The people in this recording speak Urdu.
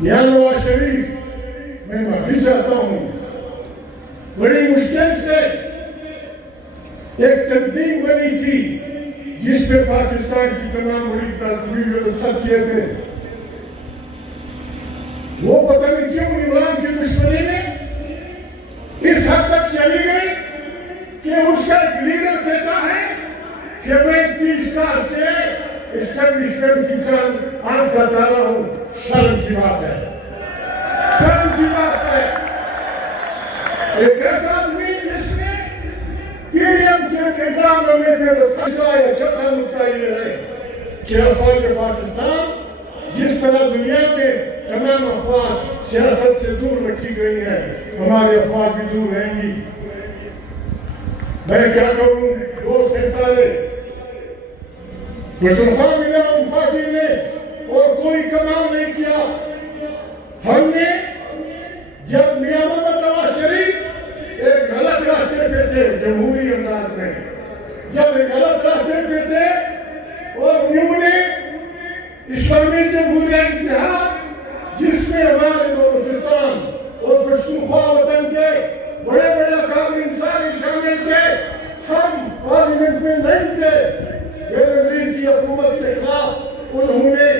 میاں نواز شریف میں معافی چاہتا ہوں، بڑی مشکل سے ایک تصدیق بنی تھی جس پہ پاکستان کی تمام بڑی تصویر سب کیے تھے، وہ پتہ نہیں کیوں عمران کی دشمنی میں اس حد تک چلی گئی کہ اس کا ایک لیڈر کہتا ہے کہ میں 30 سال سے اسٹیبلشمنٹ کی طرف آنکھ بتا رہا ہوں۔ شرم کی بات ہے، شرم کی بات ہے۔ ایک ایسا آدمی جس نے PDM کے نظام میں چھٹا نکتہ یہ ہے کہ افواج پاکستان جس طرح دنیا میں تمام افواج سیاست سے دور رکھی گئی ہیں، ہماری افواج بھی دور رہیں گی۔ میں کیا کروں، دوست ہیں سارے، پشتونخوا ملا ان پارٹی نے اور کوئی کمال نہیں کیا۔ ہم نے جب میاں نواز شریف ایک غلط راستے پہ تھے، جمہوری انداز میں جب ایک غلط راستے پہ تھے اور انہوں نے اسلامی جمہوریہ اتحاد جس میں ہمارے بلوچستان اور پشتونخوا وطن کے بڑے بڑے اقوام انسانی شامل تھے، ہم پارلیمنٹ میں نہیں تھے، بے نظیر کی حکومت کے خلاف انہوں نے